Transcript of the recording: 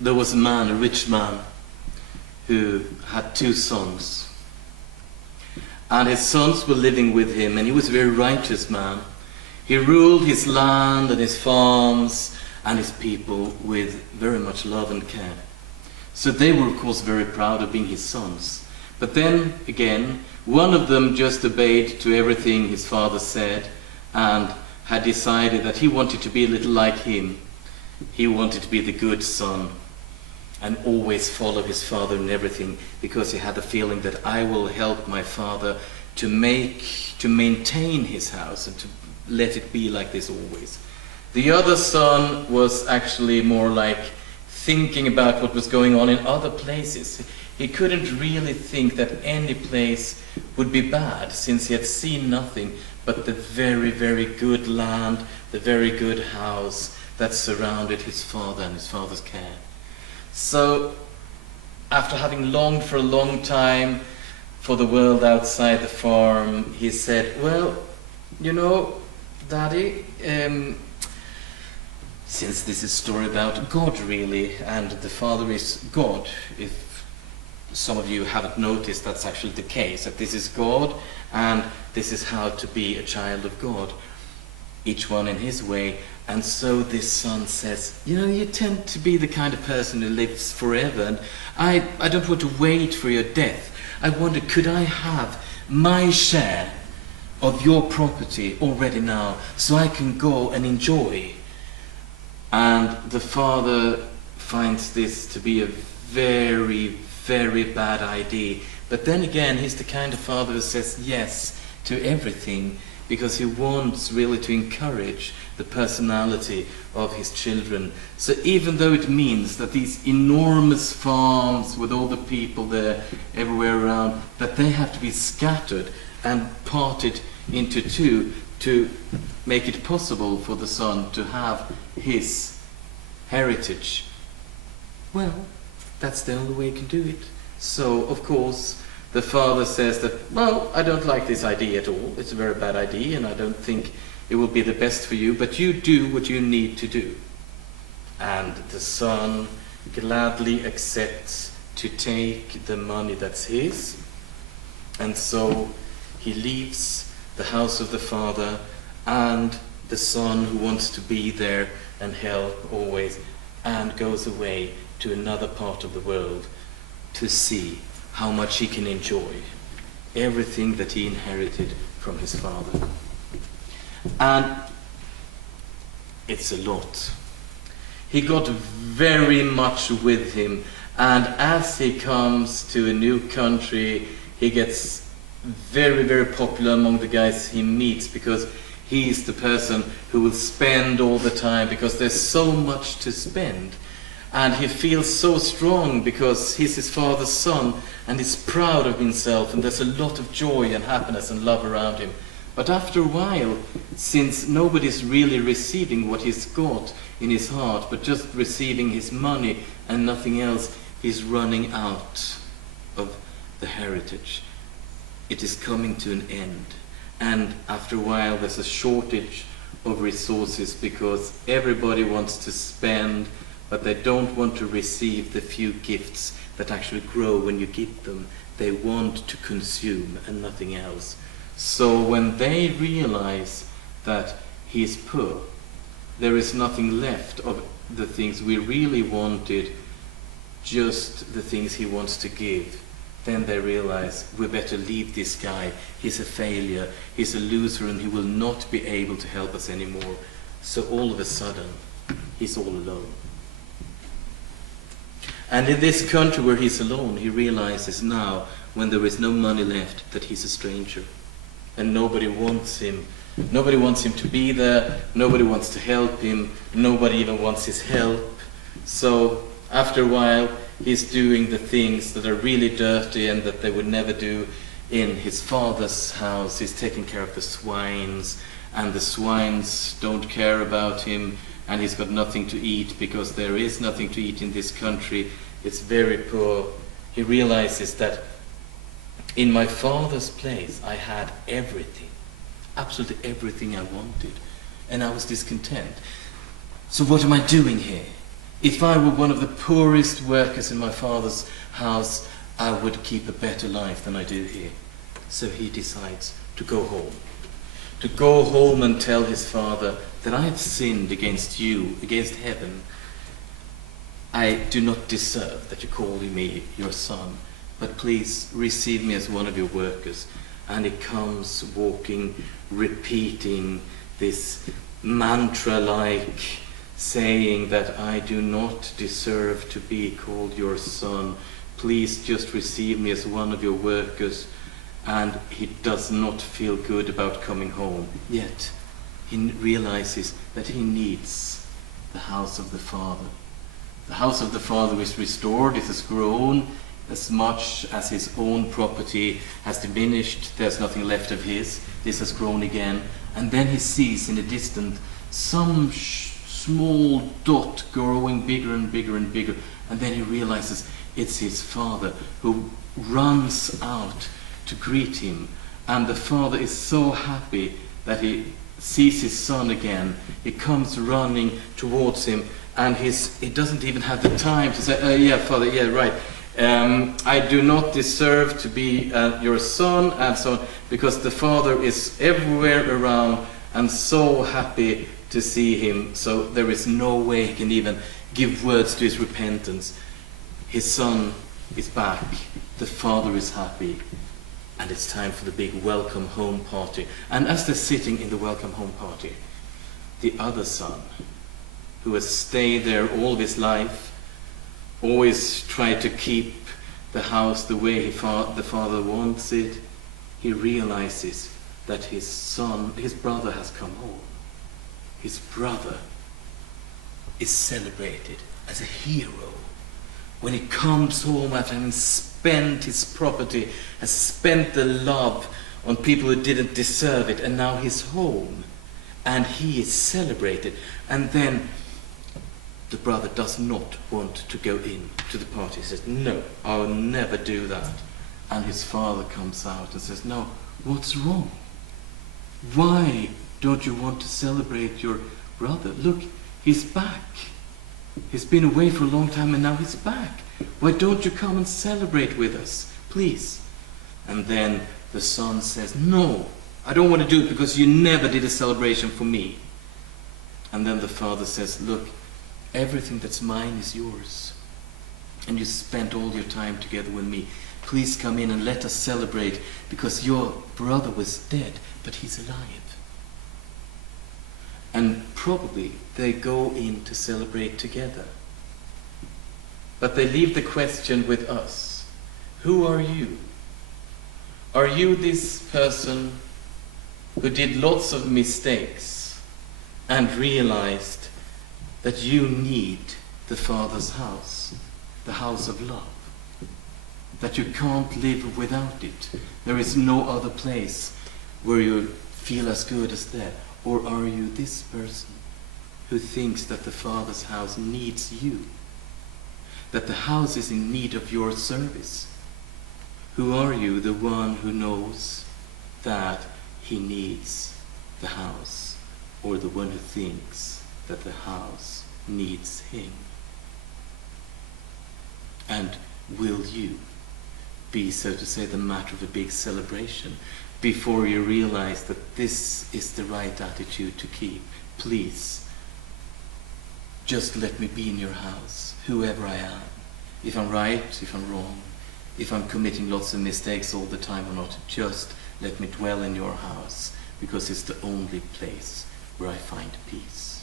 there was a man, a rich man, who had two sons. And his sons were living with him, and he was a very righteous man. He ruled his land and his farms and his people with very much love and care. So they were, of course, very proud of being his sons. But then, again, one of them just obeyed to everything his father said and had decided that he wanted to be a little like him. He wanted to be the good son and always follow his father in everything, because he had the feeling that I will help my father to maintain his house and to let it be like this always. The other son was actually more like thinking about what was going on in other places. He couldn't really think that any place would be bad, since he had seen nothing but the very, very good land, the very good house that surrounded his father and his father's care. So, after having longed for a long time for the world outside the farm, he said, well, you know, Daddy, since this is a story about God really, and the Father is God, if some of you haven't noticed, that's actually the case, that this is God and this is how to be a child of God, each one in his way. And so this son says, you know, you tend to be the kind of person who lives forever, and I don't want to wait for your death. I wonder, could I have my share of your property already now, so I can go and enjoy? And the father finds this to be a very, very bad idea. But then again, he's the kind of father who says yes to everything, because he wants really to encourage the personality of his children. So even though it means that these enormous farms with all the people there everywhere around, that they have to be scattered and parted into two to make it possible for the son to have his heritage, well, that's the only way he can do it. So, of course, the father says that, well, I don't like this idea at all. It's a very bad idea, and I don't think it will be the best for you, but you do what you need to do. And the son gladly accepts to take the money that's his, and so he leaves the house of the father, and the son who wants to be there and help always, and goes away to another part of the world to see how much he can enjoy everything that he inherited from his father. And it's a lot. He got very much with him, and as he comes to a new country, he gets very, very popular among the guys he meets, because he's the person who will spend all the time, because there's so much to spend. And he feels so strong because he's his father's son, and he's proud of himself, and there's a lot of joy and happiness and love around him. But after a while, since nobody's really receiving what he's got in his heart, but just receiving his money and nothing else, he's running out of the heritage. It is coming to an end. And after a while, there's a shortage of resources, because everybody wants to spend, but they don't want to receive the few gifts that actually grow when you give them. They want to consume and nothing else. So when they realize that he's poor, there is nothing left of the things we really wanted, just the things he wants to give, then they realize we better leave this guy. He's a failure, he's a loser, and he will not be able to help us anymore. So all of a sudden, he's all alone. And in this country where he's alone, he realizes now, when there is no money left, that he's a stranger. And nobody wants him. Nobody wants him to be there. Nobody wants to help him. Nobody even wants his help. So after a while, he's doing the things that are really dirty and that they would never do in his father's house. He's taking care of the swines, and the swines don't care about him, and he's got nothing to eat, because there is nothing to eat in this country. It's very poor. He realizes that in my father's place, I had everything, absolutely everything I wanted, and I was discontent. So what am I doing here? If I were one of the poorest workers in my father's house, I would keep a better life than I do here. So he decides to go home. To go home and tell his father that I have sinned against you, against heaven. I do not deserve that you call me your son, but please receive me as one of your workers. And he comes walking, repeating this mantra-like saying that I do not deserve to be called your son. Please just receive me as one of your workers. And he does not feel good about coming home. Yet he realizes that he needs the house of the Father. The house of the Father is restored, it has grown as much as his own property has diminished. There's nothing left of his. This has grown again. And then he sees in the distance some small dot growing bigger and bigger and bigger. And then he realizes it's his father, who runs out to greet him. And the father is so happy that he sees his son again. He comes running towards him, and he doesn't even have the time to say, yeah, father, yeah, right. I do not deserve to be your son, and so on, because the father is everywhere around and so happy to see him. So there is no way he can even give words to his repentance. His son is back. The father is happy. And it's time for the big welcome home party. And as they're sitting in the welcome home party, the other son, who has stayed there all of his life, always tried to keep the house the way the father wants it, he realizes that his brother has come home. His brother is celebrated as a hero. When he comes home after having spent his property, has spent the love on people who didn't deserve it, and now he's home, and he is celebrated. And then the brother does not want to go in to the party. He says, no, I'll never do that. And his father comes out and says, no, what's wrong? Why don't you want to celebrate your brother? Look, he's back. He's been away for a long time and now he's back. Why don't you come and celebrate with us, please? And then the son says, no, I don't want to do it because you never did a celebration for me. And then the father says, look, everything that's mine is yours. And you spent all your time together with me. Please come in and let us celebrate, because your brother was dead, but he's alive. And probably they go in to celebrate together. But they leave the question with us. Who are you? Are you this person who did lots of mistakes and realized that you need the Father's house, the house of love? That you can't live without it. There is no other place where you feel as good as there. Or are you this person who thinks that the Father's house needs you? That the house is in need of your service? Who are you, the one who knows that he needs the house, or the one who thinks that the house needs him? And will you be, so to say, the matter of a big celebration before you realize that this is the right attitude to keep? Please, just let me be in your house, whoever I am. If I'm right, if I'm wrong, if I'm committing lots of mistakes all the time or not, just let me dwell in your house, because it's the only place where I find peace.